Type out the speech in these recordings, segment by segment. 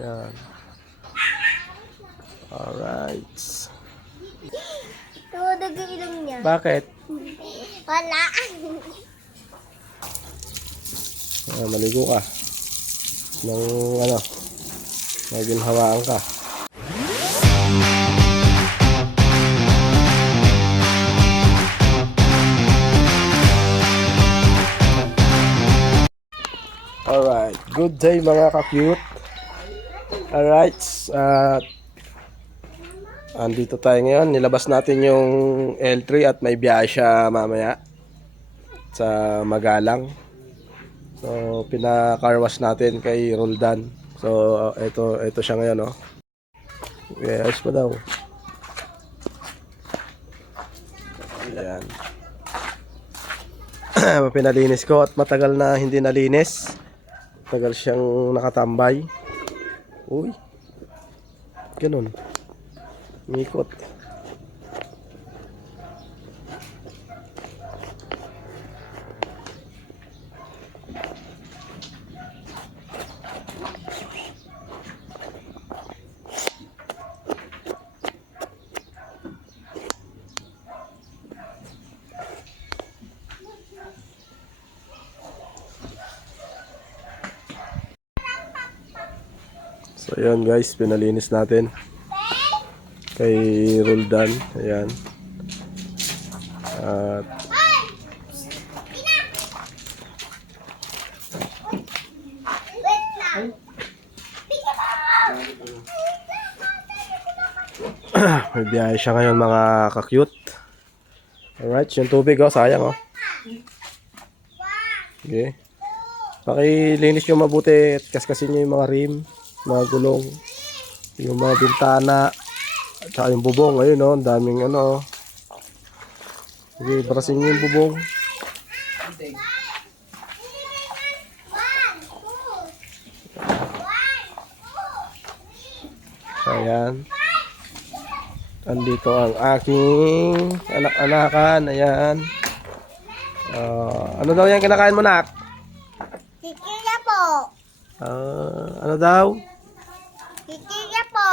Yan. Alright. Tumunog yung ilong niya. Bakit? Wala. Maligo ka. Nang maginhawaan ka. Alright, good day mga ka-cute. Alright, andito tayo ngayon. Nilabas natin yung L3 at may biyahe siya mamaya sa Magalang. So, pina-car wash natin kay Roldan. So, ito siya ngayon, oh. Yes pa daw. Ayan. Pinalinis ko at matagal na hindi nalinis. Tagal siyang nakatambay. Uy. Ganun. Ngikot. So ayan guys, pinalinis natin kay Roldan. Ayan. At may biyahe siya ngayon mga ka-cute. Alright, yung tubig oh, sayang oh. Okay. Pakilinis nyo mabuti at kaskasin nyo yung mga rim, mga gulong, yung mga bintana, at saka yung bubong. Ayun oh, daming ano. Okay, barasin nyo yung bubong. Ayan. Andito ang aking anak-anakan. Ayan. Ano daw yan kinakain mo, nak? Kikilya po. Ano daw? Kikilya po.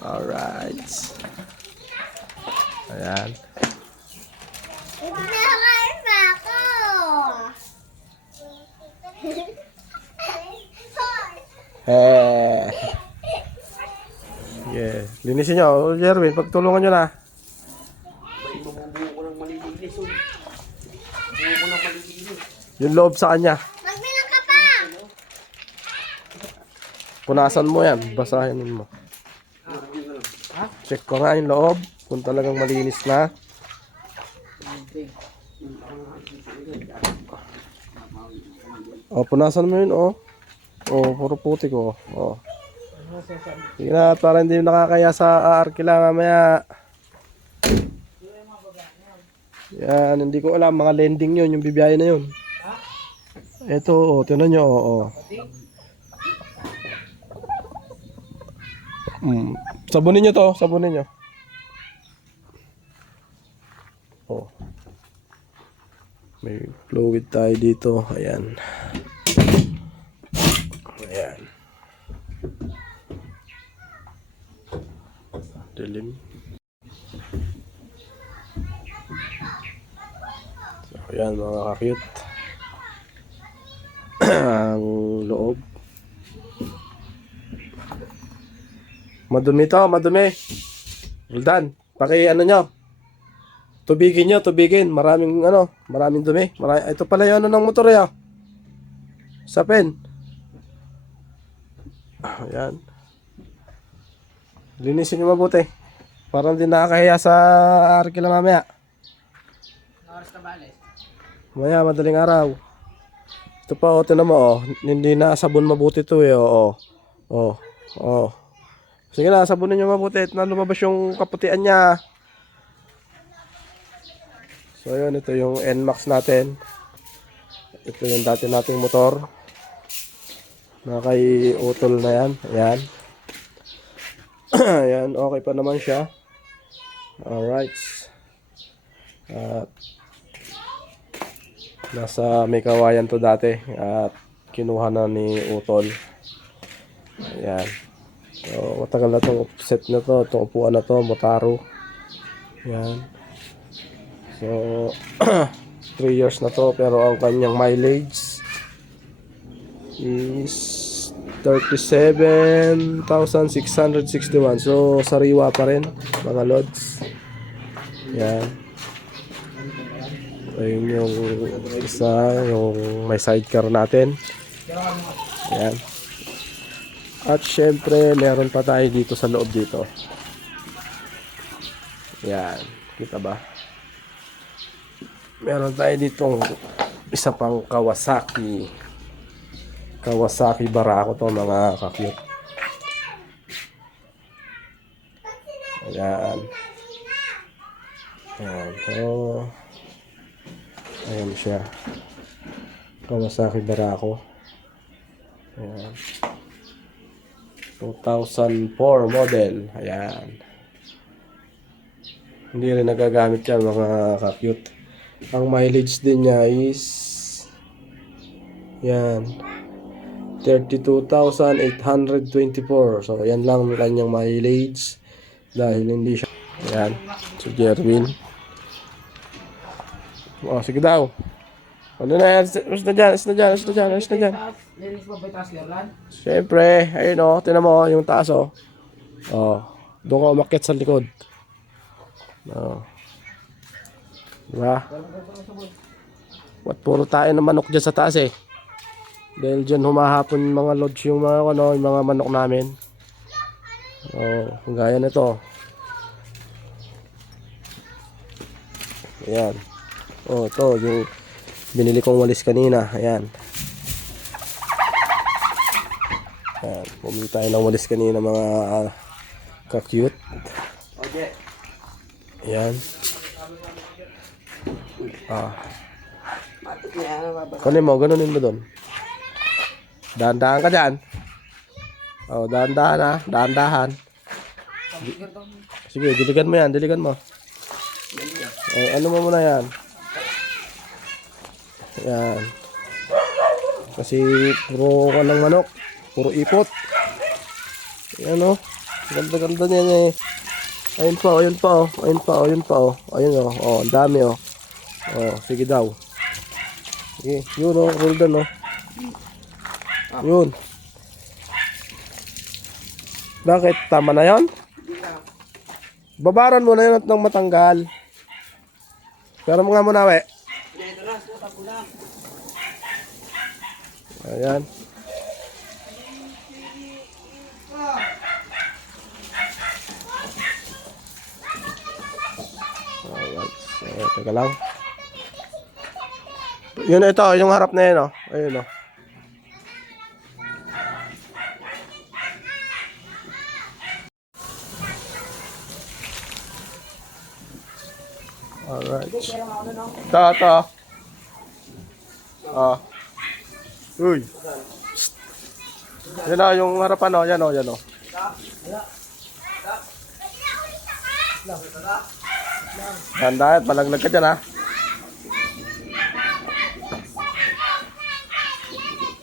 Alright. Ayan. Nakain pa ako. Yeah. Linisin nyo. Jerwin, pagtulungan nyo na. Yung loob sa kanya. Magbilang ka pa. Punasan mo yan. Basahin mo. Check ko nga yung loob. Kung talagang malinis na. Punasan mo yun, oh. Puro putik, oh. Sige na, para hindi nakakaya sa arkila mamaya. Yan, hindi ko alam. Mga lending yun, yung bibiyahe na yun. Ito, tinan nyo, Sabunin nyo to, sabunin nyo. May fluid tayo dito. Ayan. Ayan. Dilim. So, ayan mga ka-cute. Ang loob. Madumi to, madumi. Roldan, ano nyo? Tubigin. Maraming dumi. Ito pala yung ng motor ya. Sa pen. Ayan. Linisin nyo mabuti. Parang hindi nakakahiya sa arkila mamaya. Mamaya, madaling araw. Ito pa, tinan mo, hindi na sabon mabuti to eh, Sige na, sabunin nyo mabuti at na lumabas yung kaputian niya. So, yun, ito yung NMAX natin. Ito yung dati nating motor. Na kay utol na yan. Ayan. Ayan, okay pa naman siya. Alright. At nasa may kawayan to dati. At kinuha na ni Utol. Ayan. So, matagal na itong set na to. Itong upuan na to, Motaro. Ayan. So, 3 years na to. Pero ang kanyang mileage is 37,661. So, sariwa pa rin, mga lods. Ayan. Ayun yung isa, yung may sidecar natin. Ayan. At syempre, meron pa tayo dito sa loob dito. Ayan. Kita ba? Meron tayo ditong isa pang Kawasaki. Kawasaki Barako to, mga ka-cute. Ayan. Ayan. So, ayan siya. Kawasaki Barako. Ayan. 2004 model. Ayan. Hindi rin nagagamit yan, mga ka-cute. Ang mileage din niya is yan 32,824. So yan lang ang kanyang mileage dahil hindi siya. Ayan. Si Jerwin. Oh, sige daw. Ano na yan? Alis na dyan, alis na dyan, alis na dyan, alis na dyan. Linis mo ba yung taas, Gerlan? Siyempre, ayun o, tinan mo yung taas o. Oh, doon ka umakyat sa likod. Oh. Diba? What puro tayo ng manok dyan sa taas eh. Dahil dyan humahapon mga lodge yung mga, ano, yung mga manok namin. Oh, gaya nito. Ayan. Oh, ito yung binili kong walis kanina. Ayan. Ayan. Bumili tayo ng walis kanina, mga ka-cute. Okay. Ayan. Ah. Matik na yan, babasa. Kunin mo, ganunin mo doon. Dahan-dahan ka dyan. Oh, dahan-dahan ha. Dahan-dahan. Sige, diligan mo yan. Diligan mo. Oh, ano mo muna yan? Yan. Kasi puro ka ng manok. Puro ipot. Yan o. Ganda-ganda niyan eh. Ayun pa, ayun pa oh. Ayun pa, ayun pa oh. Ayun oh. Oh, ang dami oh. Oh, sige daw. Sige, yun oh. Roll down oh. Yun. Bakit? Tama na yon? Babaran mo na yun at nang matanggal. Pero mo nga muna we. Ito na, sutak ko na. Ayan. Alright. So, teka lang. Yun ito, yung harap na yun oh. Ayun oh. Alright. Ito. Ah. Uy. Yan o, yung harapan o. Yan o, yan o. Handa, palaglag ka dyan ha.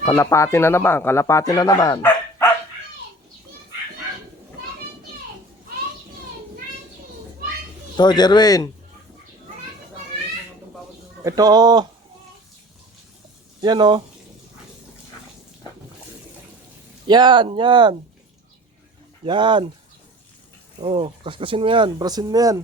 Kalapati na naman, kalapati na naman. So, Jerwin. Ito o. Yan o. Yan, yan. Yan. Oh, kaskasin mo yan, brasin mo yan.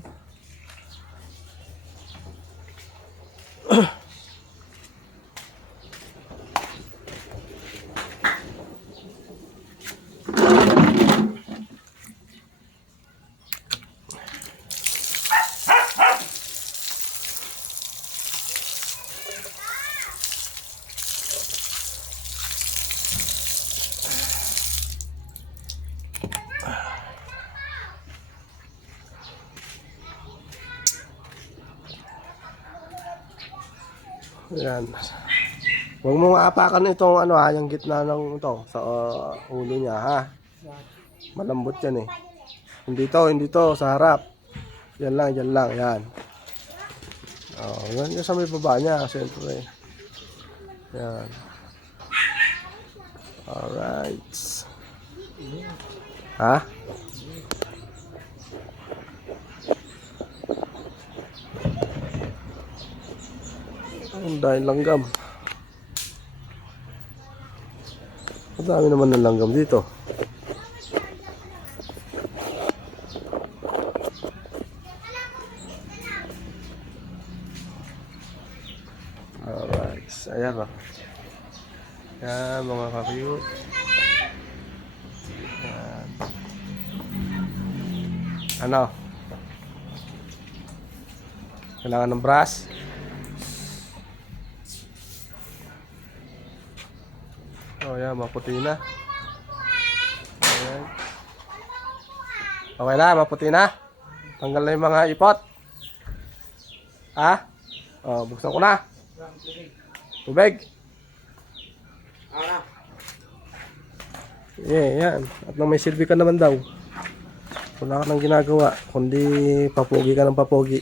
Ayan. Huwag mong aapakan itong ano ha, yung gitna ng ito sa ulo niya ha. Malambot yan eh. Hindi to, sa harap. Yan lang, yan. Oh, yan sa may baba niya, siyempre. Yan. Alright. Ha? Ang dahil langgam. Ang dami naman ng langgam dito. Alright. Ayan o. Yan mga ka-cute. Yan. Ano? Kailangan ng brush? Oh, yan, maputi na. Ayan. Okay na, maputi na. Tanggal na yung mga ipot. Ha? Oh, buksan ko na. Tubig. Ano? Yeah, yan. At nang may silbi ka naman daw. Wala ka nang ginagawa, kundi papogi ka ng papogi.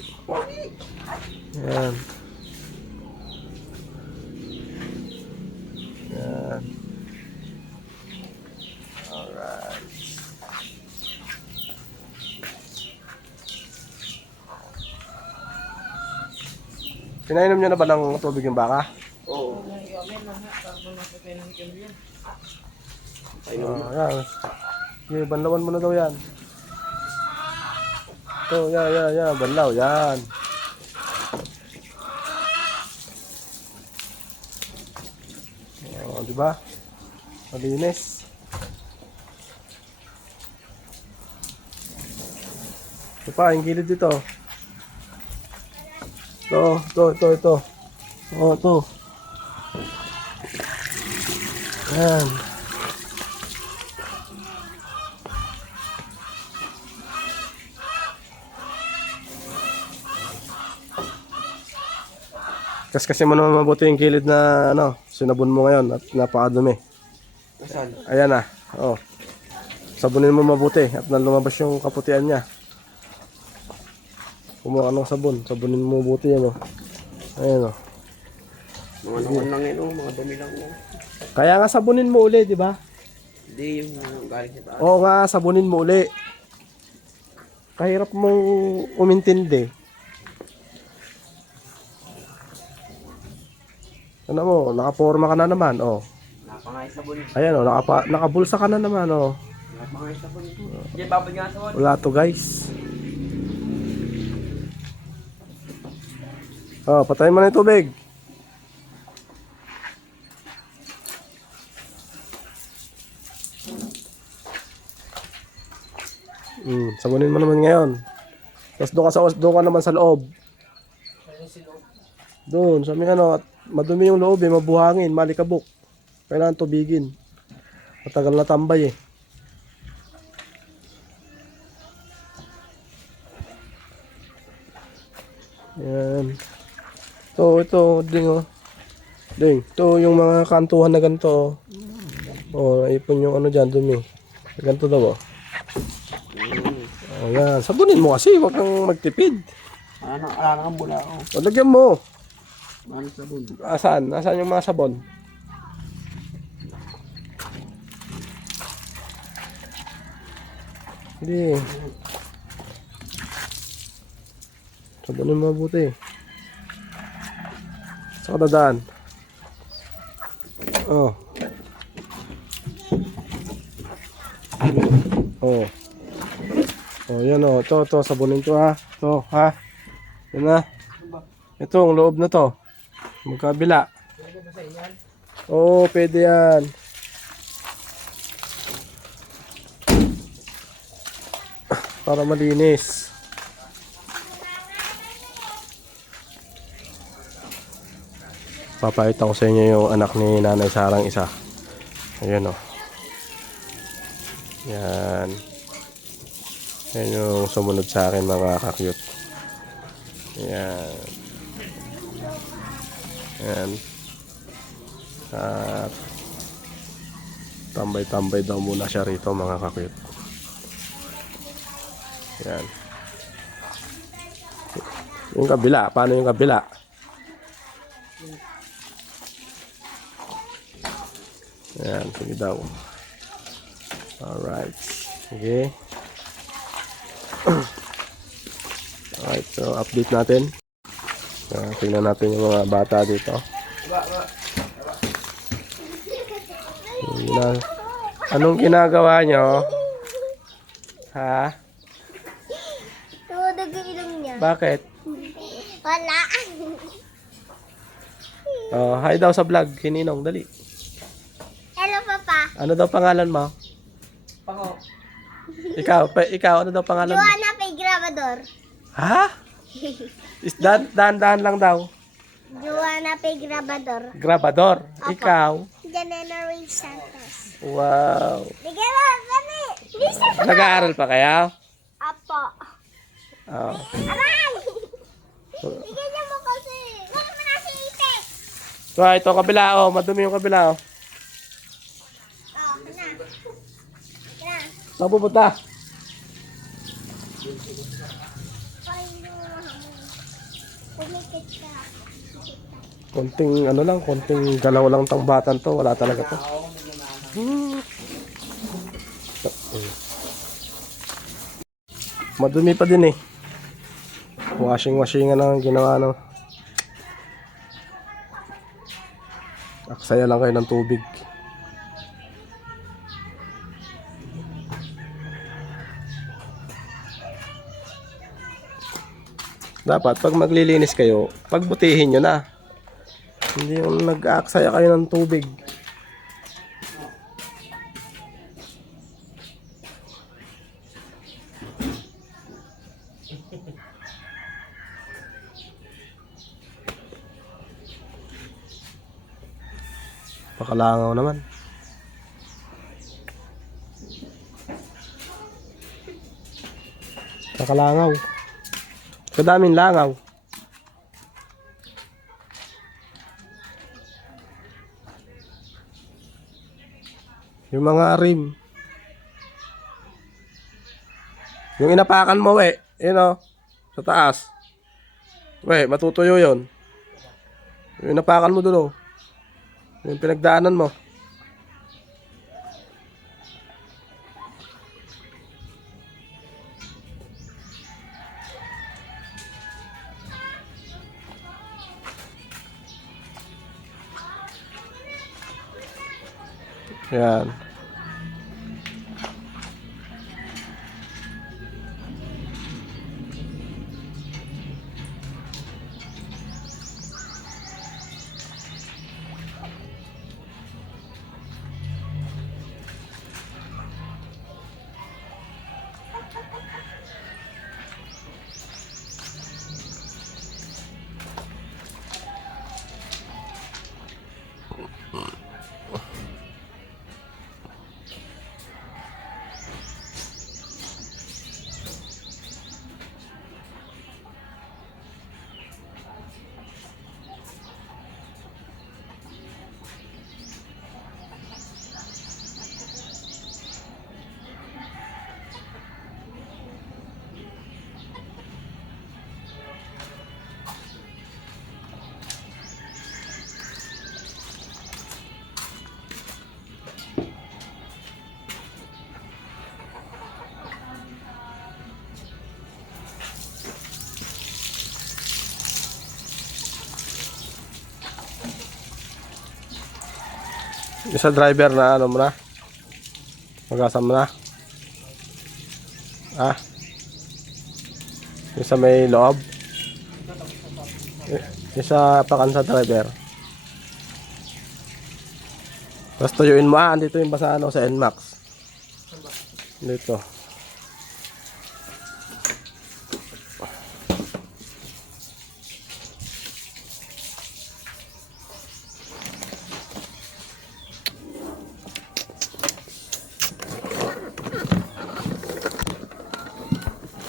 Yan. Yan. Alright. Pinainom niyo na ba ng tubig yung baka? Oo. Yan. Okay, banlawan mo na daw yan. Ito, yan. Banlaw, yan. Oh, di ba? Malinis. Ito pa, yung gilid dito. Ito. Oh, ito. Yan. Kasi mo naman mabuti yung gilid na ano, sinabon mo ngayon at napakadumi. Nasaan? Ayan na. Oh. Sabunin mo mabuti at nang lumabas yung kaputian niya. Kumuha ka ng sabon. Sabunin mo mabuti yan, oh. Ayan, oh. Mga naman lang yun, oh. Mga dumi lang. Oh. Kaya nga sabunin mo uli, di ba? Hindi yung galing sa taas. Oo nga, sabunin mo uli. Kahirap mong umintindi. Ano mo, nakaporma ka na naman, oh. Napangay sabon. Ayan, oh, nakabulsa ka na naman, oh. Napangay sabon. Diyan, babad nga sabon. Wala to, guys. Oh, patayin mo na yung tubig. Sabunin mo naman ngayon. Tapos doon ka naman sa loob. Doon, sa may ano, at madumi yung loob eh, mabuhangin, malikabok. Kailangan tubigin. Matagal na tambay eh. Yan. Ito, ding oh. Ding, ito yung mga kantuhan na ganito oh. Oh, naipon yung ano dyan, dumi. Ganito daw oh. Oh, yan. Sabunin mo kasi, huwag kang magtipid. Ala na kang bula ako. O, lagyan mo. Ano sabon? Asan? Asan yung mga sabon? Hindi. Sabunin mo mabuti. Saan ka dadaan? Oh. Oh. Oh, yan oh. Ito, sabunin to ha. Ito, ha. Yan na. Ito, ang loob na to. Magkabila. Oo, pwede yan. Para malinis. Papakita ko sa inyo yung anak ni Nanay Sarang isa. Ayan o. Yan. Yan yung sumunod sa akin mga ka-cute. Yan. Yan. At tambay-tambay daw muna siya rito mga ka-cute. Yan. Yung kabila, paano yung kabila? Ayan, sige daw. Alright. Sige. Alright, so update natin. Tingnan natin yung mga bata dito. Anong ginagawa nyo? Ha? Tumudag yung ilong niya. Bakit? Wala. Oh, hi daw sa vlog. Kininong, dali. Hello, Papa. Ano daw pangalan mo? Ikaw, ano daw pangalan mo? Joanna Pay Grabador. Ha? Dahan-dahan lang daw. Joanna Pay Grabador. Grabador. Opo. Ikaw. Janena Ray Santos. Wow. Bigyan mo, kami. Bisa ko. Nag-aaral pa kayo? Apo. Oh. Aray! Bigyan niyo mo kasi. Huwag mo na si Ite. So, ito kabila, oh. Madumi yung kabila, oh. Oh, na. Na. Saan pupunta? Pumikit ka. Konting, ano lang, konting galaw lang tang batan to. Wala talaga to. Madumi pa din eh. Washing ang ginawa, no. Aksaya lang kayo ng tubig. Dapat pag maglilinis kayo, pagbutihin nyo na. Hindi yung nag-aaksaya kayo ng tubig. Pakalangaw naman. Pakalangaw. Kadaming langaw. Yung mga rim. Yung inapakan mo, we. Yun o. Sa taas. We, matutuyo yun. Yung inapakan mo dun o. Yung pinagdaanan mo. Yan. Isa driver na ano mo na? Magasam mo na? Ah? Isa may loob? Isa pakan sa driver. Tapos tuyuin mo andito yung basa ano sa NMAX. Dito.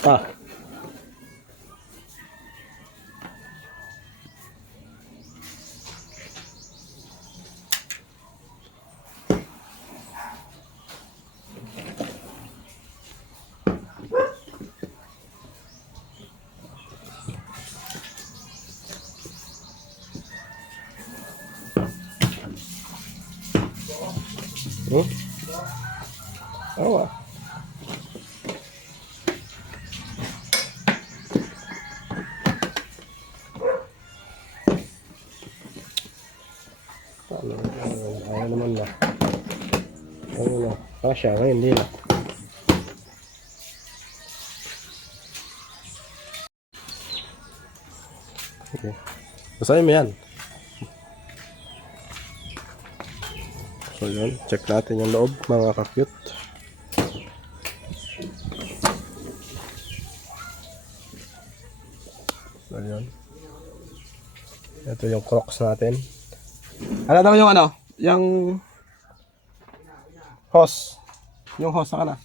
Ah. Hmm? Oo ah. Ayaw naman na. Ayaw na. Kasya, ngayon hindi na. Okay. Basahin mo yan. So yun, check natin yung loob mga ka-cute. So yun. Ito yung Crocs natin. Ano daw yung ano? Yung hose. Yung hose na.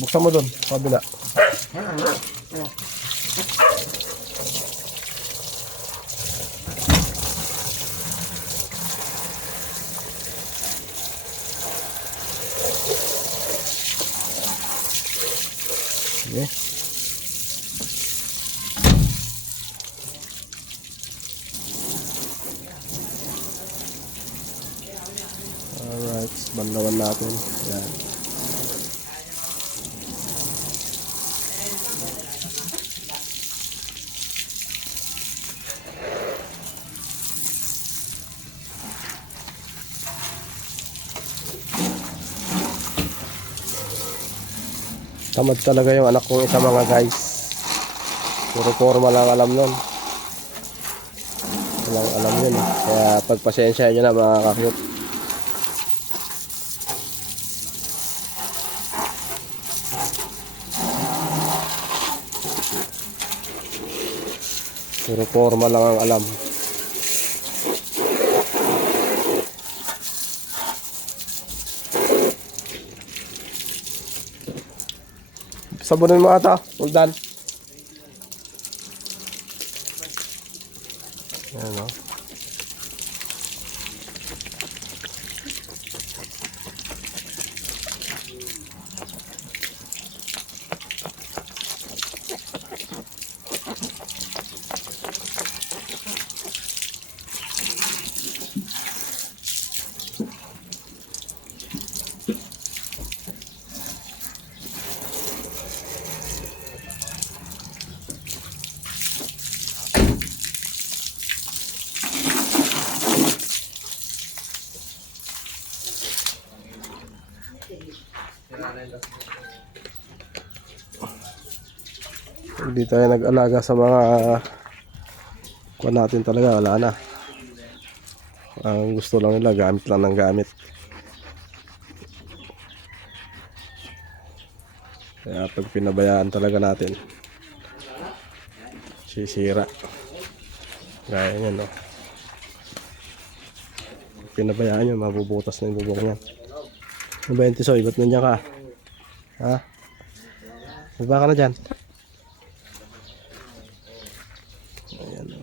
Buksan mo dun, sa kabila. Okay. Alright, bandawan natin. Yan. Tamad talaga yung anak kong isa mga guys. Puro forma lang alam nun. Walang alam yun eh. Kaya pagpasensya nyo na mga ka-cute. Puro forma lang ang alam. Sabunin mo ata, Roldan. Ayan o. Hindi tayo nag-alaga sa mga kuha natin talaga, wala na. Ang gusto lang nila, gamit lang ng gamit. Kaya pag pinabayaan talaga natin, sisira. Gaya nyan, no? Pag pinabayaan nyo, mabubutas na yung bubong nyan. Ano ba yung Tisoy? Ba't nandiyan ka? Ha? Baba ka na dyan. Ayan, no?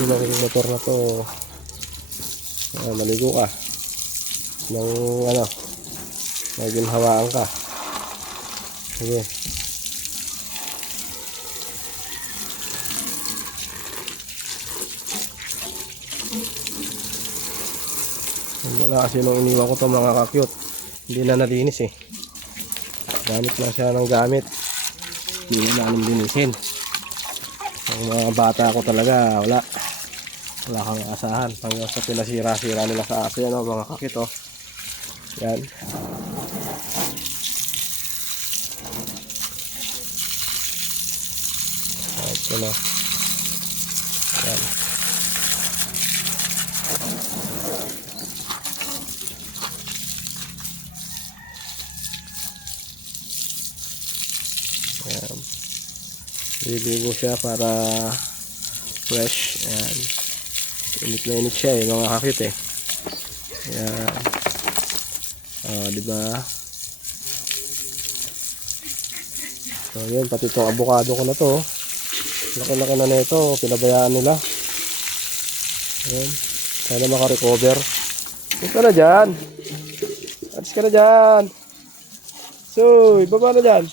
Yung motor na to, maligo ka ng ano, maginhawaan ka. Sige. Wala kasi nung iniwan ko to mga ka-cute, hindi na nalinis eh. Gamit lang siya ng gamit, hindi na namin linisin. Ang mga bata ko talaga, wala kang asahan hanggang sa pinasira-sira nila sa aso yan, mga kakit oh. Yan. Ito na. Yan. Yan. Liligo siya para fresh. Ayan. Init na init siya mga kakit eh. Ayan. Diba? So yun, pati itong avocado ko na to. Laki-laki na nito, pinabayaan nila. Ayan. Sana makarecover. Alis ka na dyan. Alis ka na dyan. So, ibaba na dyan.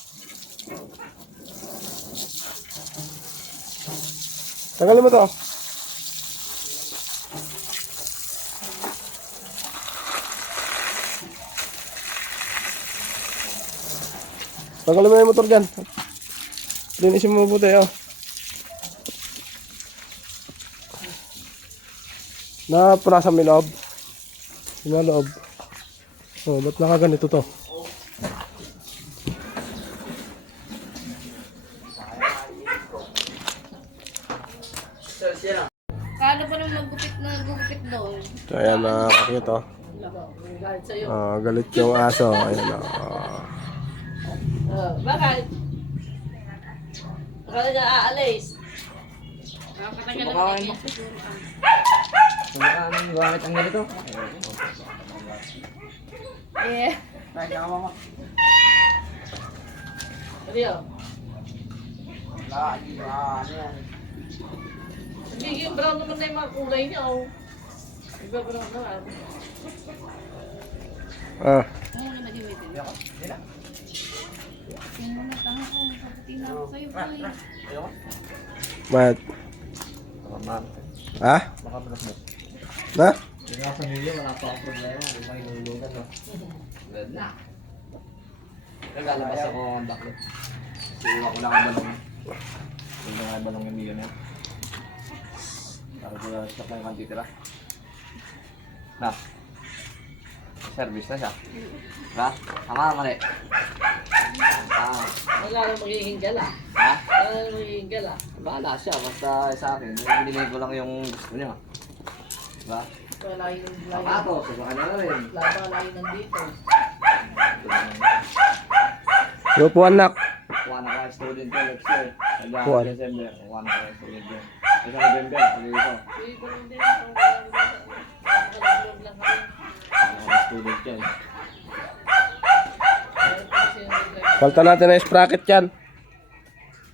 Tagalin mo to. Tagalin mo na yung motor dyan. Linisin mo mabuti, oh. Napunasan mo yung loob. Yung loob. Oh, ba't nakaganito to? Kano pa naman nagugupit doon? So, ayan mga kakit, oh. Galit sa'yo. Galit yung aso. Ayan, oh. Bakit? Bakit ka aalis? Nakakatagal na Kumakain mo. Kumakain mo yung gamit ang ganito. Eh. Tayo ka mama. Rio. Ano yan? Nagiging brown naman na yung mga kulay niya, oh. Iba brown naman. Ano na nag-imitin? Hindi na. Yan mo na, tanga ko. Nakaputi na ako sa'yo, boy. Ayoko. Ba't? Baka ma'am. Ha? Baka malas mo. Na? Yung nga pamilya, wala pa akong problema. Huwag may nulungan, no? Ganda. Naglalabas ako ang bakit. Siwa ko lang ang balong. Siwa ko lang ang balong yung milyon yan. Para ko lang stock lang yung kantitira. Na. Service na siya. Ba? Tama, mali. Wala nang magiging gala. Ha? Wala nang magiging gala. Bahala siya, basta sa akin. Binigay ko lang yung gusto niya. Diba? Wala yung Sapatos, sa kanya na rin. Wala yung nandito. Yung po anak. Kuha na ka student ko next year. Kuha. Sa December, kuha na ka student ko. Sa November, pag ito. Uy, ko lang din. Nakalag lang kami. Kuha na ka student yan. Pero kasi yung nag- Palta natin ang sprocket yan.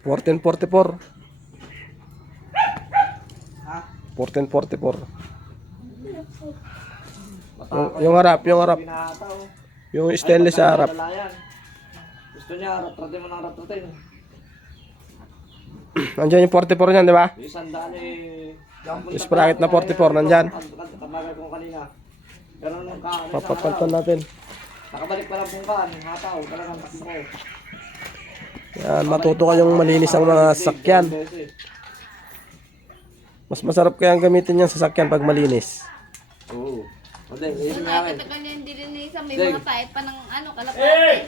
1444. Ha? 1444. Yung harap, yung harap. Binataw. Yung stainless sa harap. Gusto niya, ratratin mo ng ratratin. Nandiyan yung 44 niyan, di ba? Yung sandaan eh. Yung sprocket na 44 nandyan. Kamagal ko kanina. Pero nung Papapaltan natin. nakabalik pa lang bungkan, hataw, talagang takbo ko. Yan, matuto kayong malinis ang mga sasakyan. Mas masarap kayang gamitin yung sasakyan pag malinis. Oo. Hindi, iisip Yung namin. nakikita ka niya hindi rin isa. May Ding. mga tayo pa ng ano, kalapate.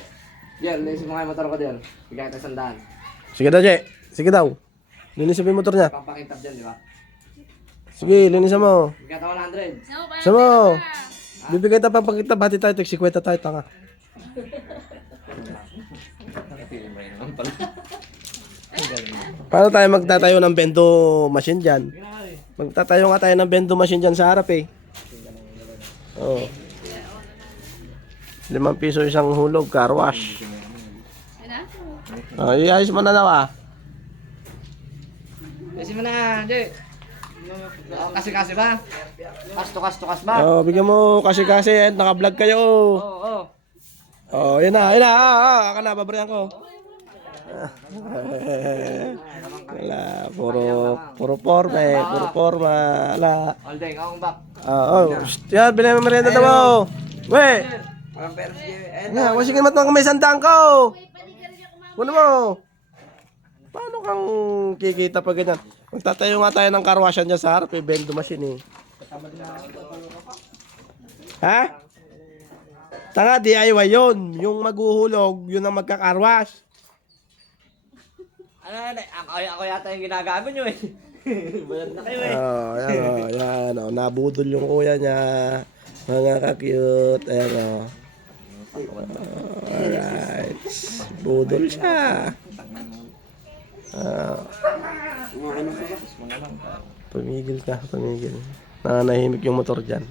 Diyan, iisip mo nga yung motor ko diyan. Bigay tayo sandaan. Sige daw, Jay. Sige daw. Linisin mo yung motor niya. Pampakintab dyan, di ba? Sige, linisan mo. Bigay tayo 100. No, parang Sama mo. pera ka. Bibigay tayo pang pagkita. Bati tayo. Tig 50 tayo. Tanga. Nakatili mo yun naman pala. Paano tayo magtatayo ng bendo machine dyan? Magtatayo nga tayo ng bendo machine dyan sa harap eh. Oo. 5 piso isang hulog. Car wash. Ano? Iayos mo na nawa. Iisip mo na, Jay. Kasi ba? Kas ba? Bigyan mo kasi naka-vlog kayo. Oo. Yan na. Aka na, babarehan ko. Wala, puro forma eh. Puro forma. Wala. Aldeng, akong back. Yan, binay mo merienda daw mo. We! Walang pera si Jay. Nga, sige mat mga kamay sandang ko. Kuno mo. Paano kang kikita pag ganyan? Magtatayo nga tayo ng karwasyan dyan sa harap eh. Bendo machine eh. Ha? Tanga, DIY yun. Yung maghuhulog, yun ang magkakarwash. Ako yata yung ginagamit nyo eh. Bayad na kayo eh. Yan. Nabudol yung kuya niya. Mga ka-cute. Ayan alright. Budol siya. Tapos mo na lang. Tumigil ka, tumigil. Nanahimik yung motor dyan.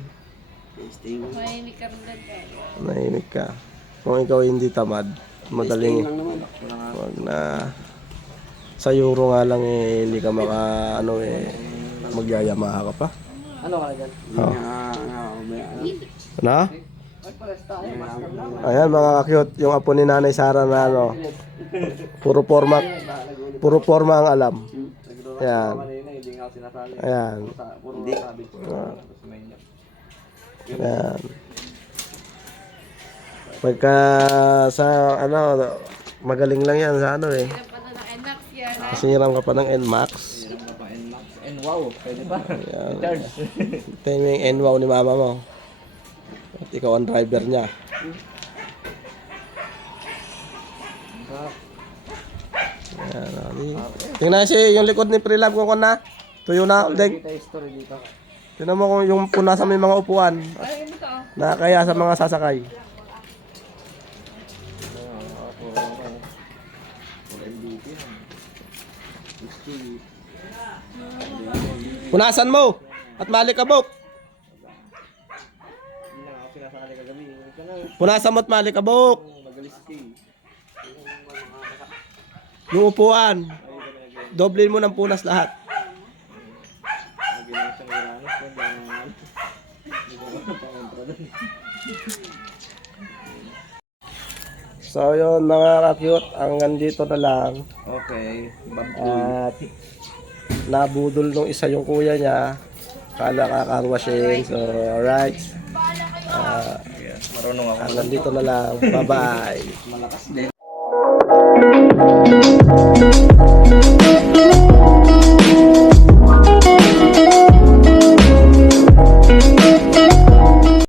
Mahinig ka rin din kayo. Nahimik ka. Kung ikaw hindi tamad, madaling wag na sa euro nga lang eh, hindi ka maka ano eh, magyayamaha ka pa. Ano ka na dyan? Oh. Na? Ayan mga ka-cute, yung apo ni Nanay Sara na ano, puro forma ang alam. Ayan. Kanina, hindi nga ako sinasali. Ayan. Puro sabi. Tapos may iyak. Ayan. Pagka sa ano, magaling lang yan sa ano eh. Hirap pa na ng NMAX yan. Kasi hiram ka pa ng NMAX. Hirap na pa NMAX. Wow, pwede ba? Ayan. Charge. Ito yung NWOW ni mama mo. At ikaw ang driver niya. Ayan, tingnan si yung likod ni Prilab kung na. Tuyo na, ulig. Kita yung story dito. Tingnan mo kung yung punasan may mga upuan. Ay, ano to? Nakakaya sa mga sasakay. Punasan mo! At malikabok! Hindi na ako sinasali kagabi. Ika na, Punasan mo at malikabok! magaliski. Yung upuan. Doblin mo ng punas lahat. Ginawa siyang iranos. Hindi ko makakontra doon. So yun mga ka-cute, hanggang dito na lang. Okay. At nabudol nung isa yung kuya niya. Kala kakarwashin. So alright. Marunong ako. Hanggang dito na lang. Bye bye. Malakas din.